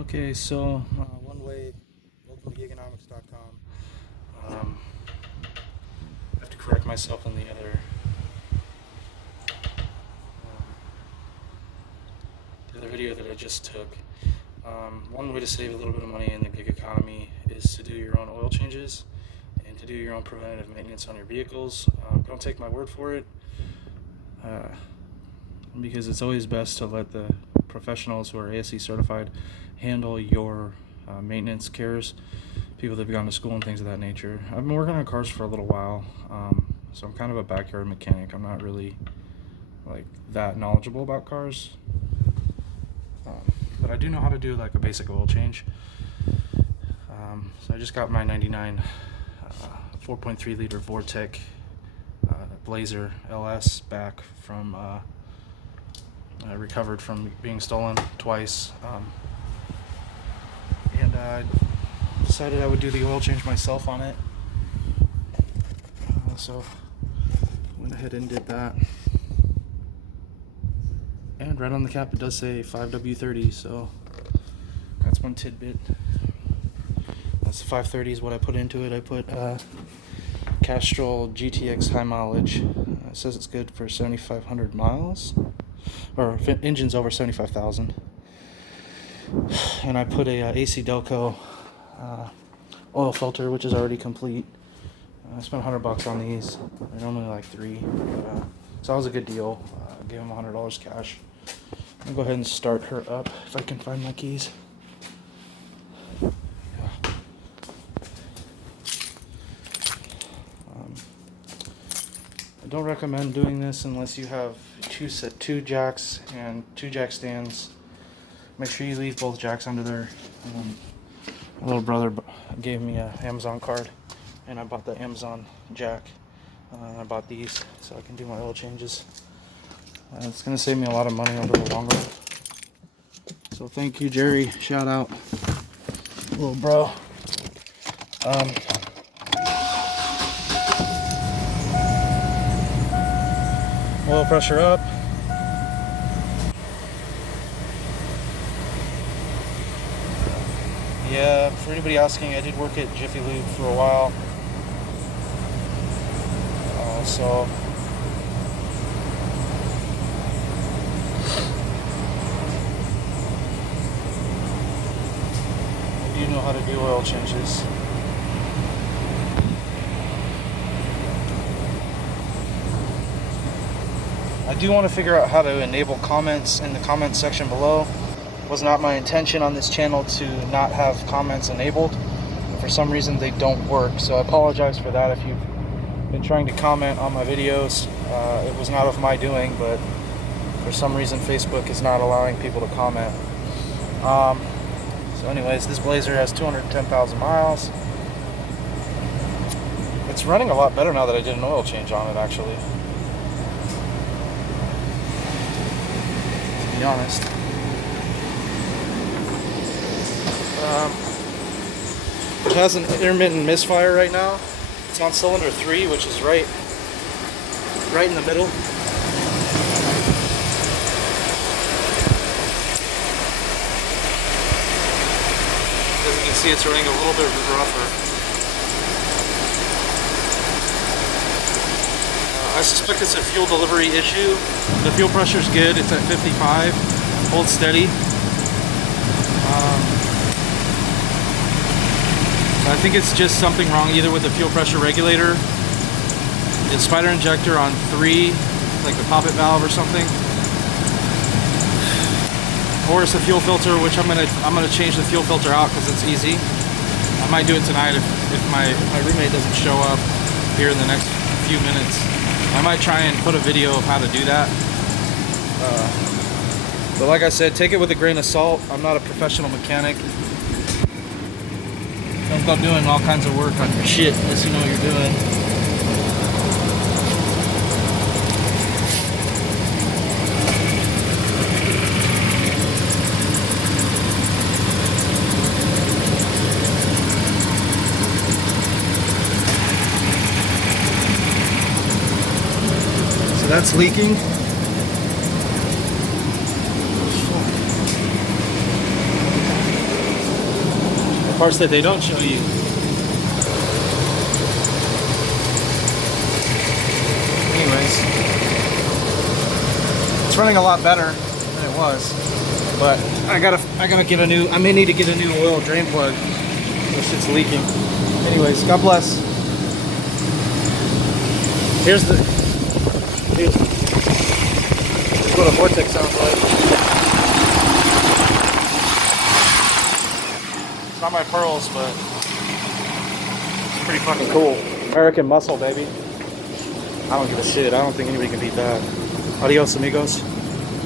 Okay, so one way, welcome to gigonomics.com. I have to correct myself on the other video that I just took. One way to save a little bit of money in the gig economy is to do your own oil changes and to do your own preventative maintenance on your vehicles. Don't take my word for it, because it's always best to let the professionals who are ASE certified handle your maintenance cares, people that have gone to school and things of that nature. I've been working on cars for a little while, so I'm kind of a backyard mechanic. I'm not really like that knowledgeable about cars, but I do know how to do like a basic oil change. So I just got my 99 4.3 liter Vortec Blazer LS back from I recovered from being stolen twice, and I decided I would do the oil change myself on it, so I went ahead and did that. And right on the cap it does say 5W30, so that's one tidbit. That's 530 is what I put into it. I put Castrol GTX high mileage. It says it's good for 7,500 miles, or if engine's over 75,000. And I put a AC Delco oil filter, which is already complete. I spent $100 on these. They're normally like $3, so that was a good deal. I gave them $100 cash. I'm gonna go ahead and start her up if I can find my keys. I don't recommend doing this unless you have two jacks and two jack stands. Make sure you leave both jacks under there. My little brother gave me an Amazon card, and I bought the Amazon jack. I bought these so I can do my oil changes. It's going to save me a lot of money over the long run. So thank you, Jerry. Shout out, little bro. Oil pressure up. Yeah, for anybody asking, I did work at Jiffy Lube for a while. So I do know how to do oil changes. I do want to figure out how to enable comments in the comments section below. It was not my intention on this channel to not have comments enabled, but for some reason they don't work, so I apologize for that if you've been trying to comment on my videos. It was not of my doing, but for some reason Facebook is not allowing people to comment. So anyways, this Blazer has 210,000 miles. It's running a lot better now that I did an oil change on it, actually, to be honest. It has an intermittent misfire right now. It's on cylinder 3, which is right in the middle. As you can see, it's running a little bit rougher. I suspect it's a fuel delivery issue. The fuel pressure is good. It's at 55. Hold steady. I think it's just something wrong either with the fuel pressure regulator, the spider injector on 3, like the poppet valve or something, or it's the fuel filter, which I'm gonna change the fuel filter out because it's easy. I might do it tonight if my roommate doesn't show up here in the next few minutes. I might try and put a video of how to do that. But like I said, take it with a grain of salt. I'm not a professional mechanic. Don't go doing all kinds of work on your shit unless you know what you're doing. So that's leaking. Parts that they don't show you. Anyways, it's running a lot better than it was, but I gotta get a new. I may need to get a new oil drain plug. This shit's leaking. Anyways, God bless. Here's what a vortex sounds like. It's not my pearls, but it's pretty fucking cool. American muscle, baby. I don't give a shit. I don't think anybody can beat that. Adios, amigos.